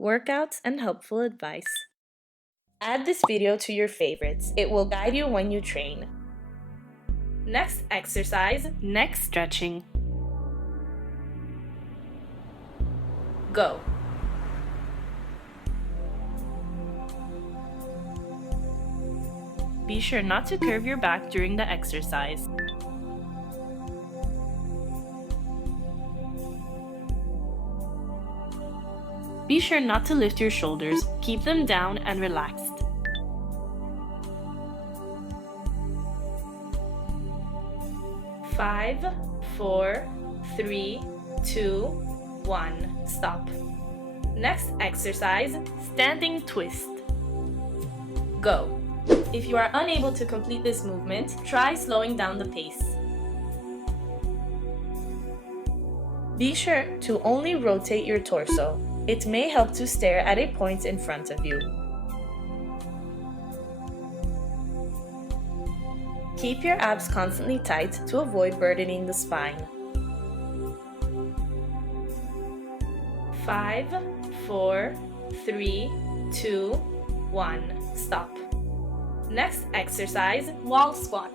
workouts, and helpful advice. Add this video to your favorites. It will guide you when you train. Next exercise, neck stretching. Go. Be sure not to curve your back during the exercise. Be sure not to lift your shoulders. Keep them down and relaxed. Five, 4, 3, 2, 1. Stop. Next exercise, standing twist. Go. If you are unable to complete this movement, try slowing down the pace. Be sure to only rotate your torso. It may help to stare at a point in front of you. Keep your abs constantly tight to avoid burdening the spine. 5, 4, 3, 2, 1. Stop. Next exercise, wall squat.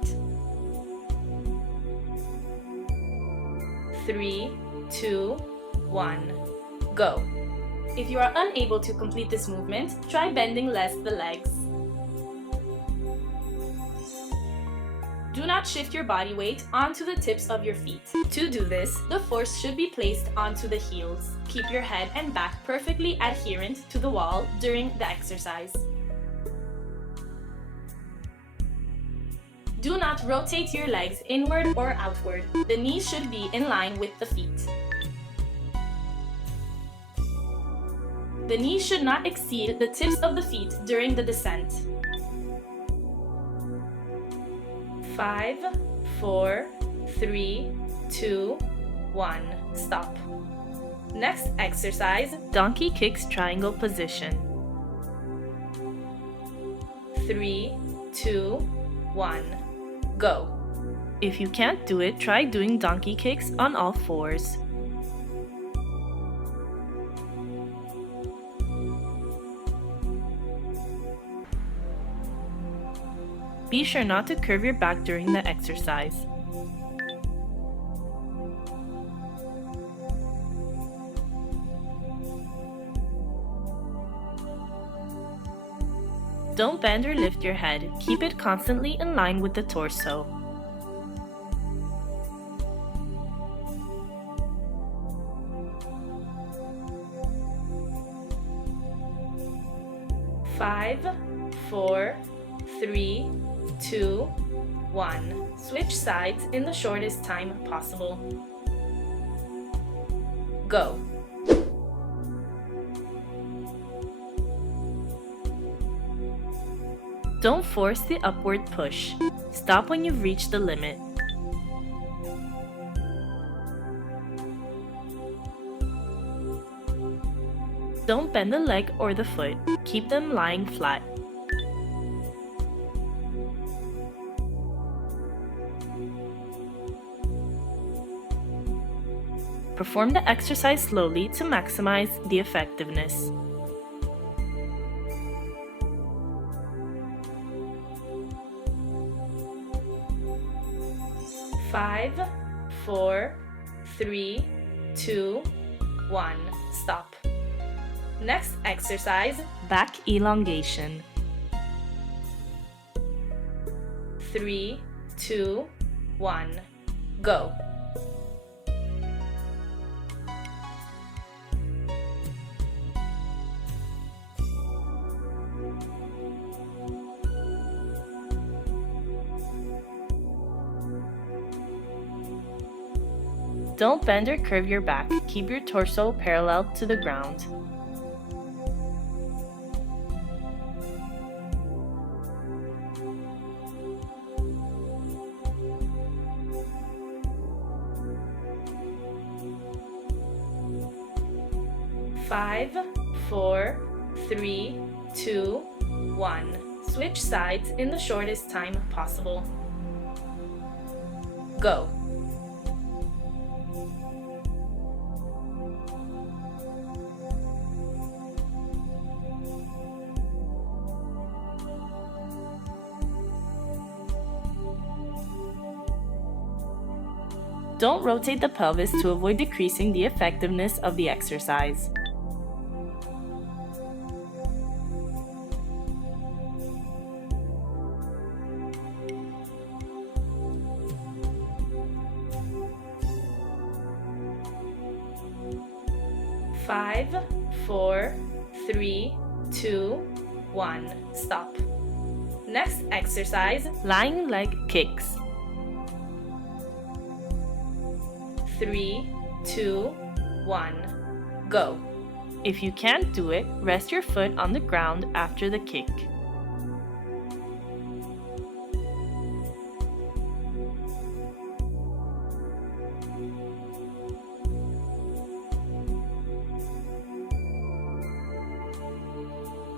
3, 2, 1. Go. If you are unable to complete this movement, try bending less the legs. Do not shift your body weight onto the tips of your feet. To do this, the force should be placed onto the heels. Keep your head and back perfectly adherent to the wall during the exercise. Do not rotate your legs inward or outward. The knees should be in line with the feet. The knees should not exceed the tips of the feet during the descent. 5, 4, 3, 2, 1. Stop. Next exercise, donkey kicks triangle position. 3, 2, 1. Go. If you can't do it, try doing donkey kicks on all fours. Be sure not to curve your back during the exercise. Don't bend or lift your head. Keep it constantly in line with the torso. Five, 4, 3, 2, 1. Switch sides in the shortest time possible. Go. Don't force the upward push. Stop when you've reached the limit. Don't bend the leg or the foot. Keep them lying flat. Perform the exercise slowly to maximize the effectiveness. Five, 4, 3, 2, 1. Stop. Next exercise, back elongation. 3, 2, 1. Go. Don't bend or curve your back. Keep your torso parallel to the ground. Five, 4, 3, 2, 1. Switch sides in the shortest time possible. Go. Don't rotate the pelvis to avoid decreasing the effectiveness of the exercise. Five, 4, 3, 2, 1. Stop. Next exercise, lying leg kicks. 3, 2, 1. Go. If you can't do it, rest your foot on the ground after the kick.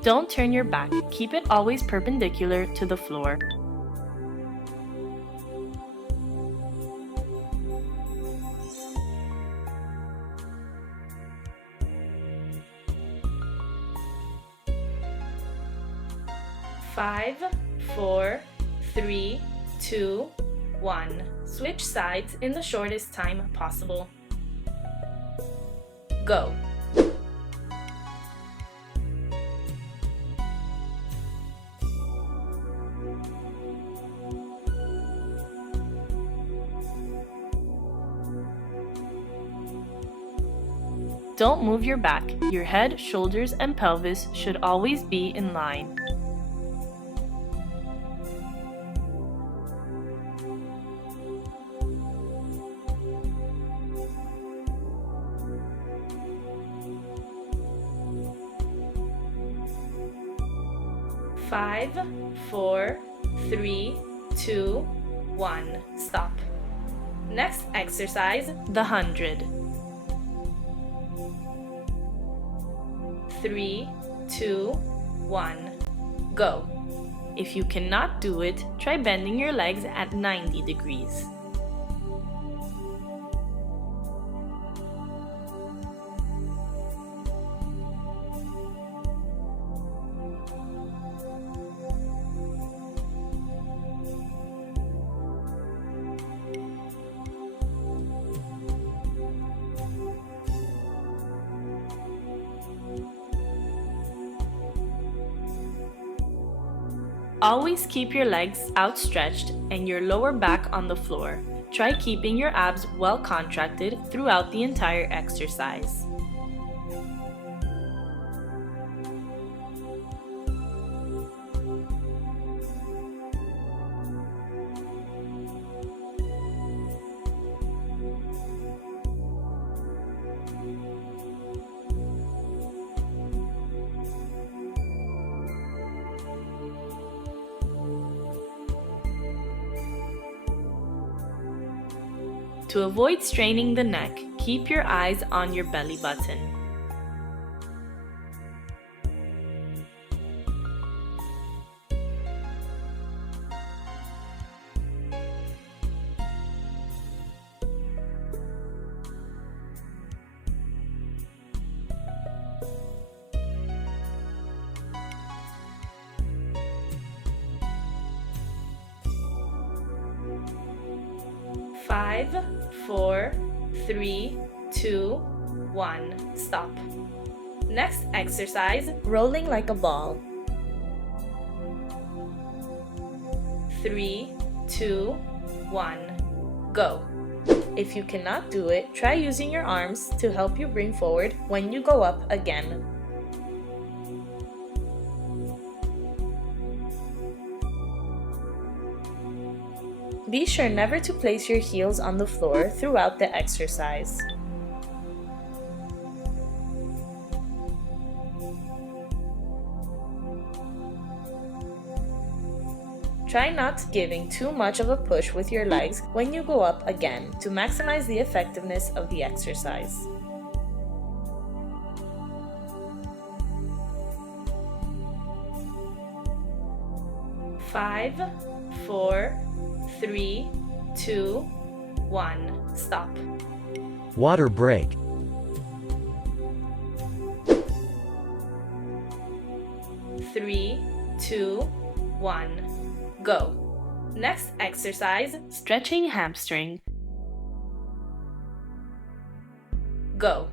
Don't turn your back. Keep it always perpendicular to the floor. Five, 4, 3, 2, 1. Switch sides in the shortest time possible. Go. Don't move your back. Your head, shoulders, and pelvis should always be in line. Five, 4, 3, 2, 1. Stop. Next exercise, the 100. 3, 2, 1. Go. If you cannot do it, try bending your legs at 90 degrees. Always keep your legs outstretched and your lower back on the floor. Try keeping your abs well contracted throughout the entire exercise. To avoid straining the neck, keep your eyes on your belly button. Five, 4, 3, 2, 1. Stop. Next exercise, rolling like a ball. 3, 2, 1. Go. If you cannot do it, try using your arms to help you bring forward when you go up again. Be sure never to place your heels on the floor throughout the exercise. Try not giving too much of a push with your legs when you go up again to maximize the effectiveness of the exercise. Five, 4, 3, 2, 1. Stop. Water break. Three, 2, 1. Go. Next exercise, stretching hamstring. Go.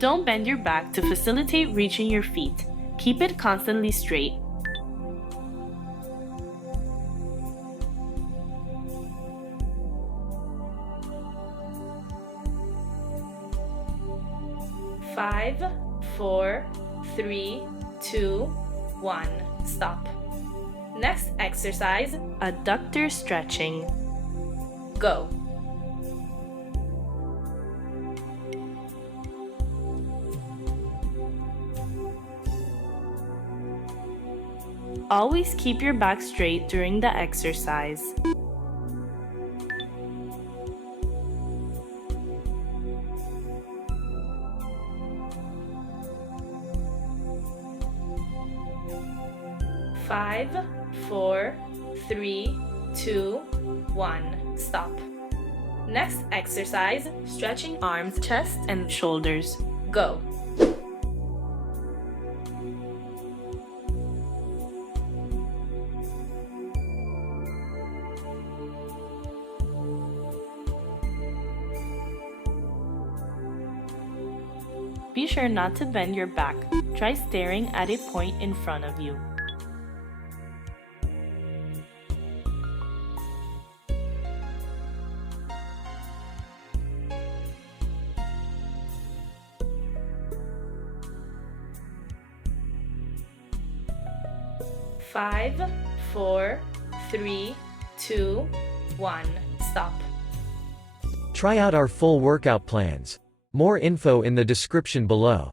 Don't bend your back to facilitate reaching your feet. Keep it constantly straight. Five, 4, 3, 2, 1. Stop. Next exercise, adductor stretching. Go. Always keep your back straight during the exercise. Five, 4, 3, 2, 1. Stop. Next exercise, stretching arms, chest, and shoulders. Go. Be sure not to bend your back. Try staring at a point in front of you. Five, 4, 3, 2, 1. Stop. Try out our full workout plans. More info in the description below.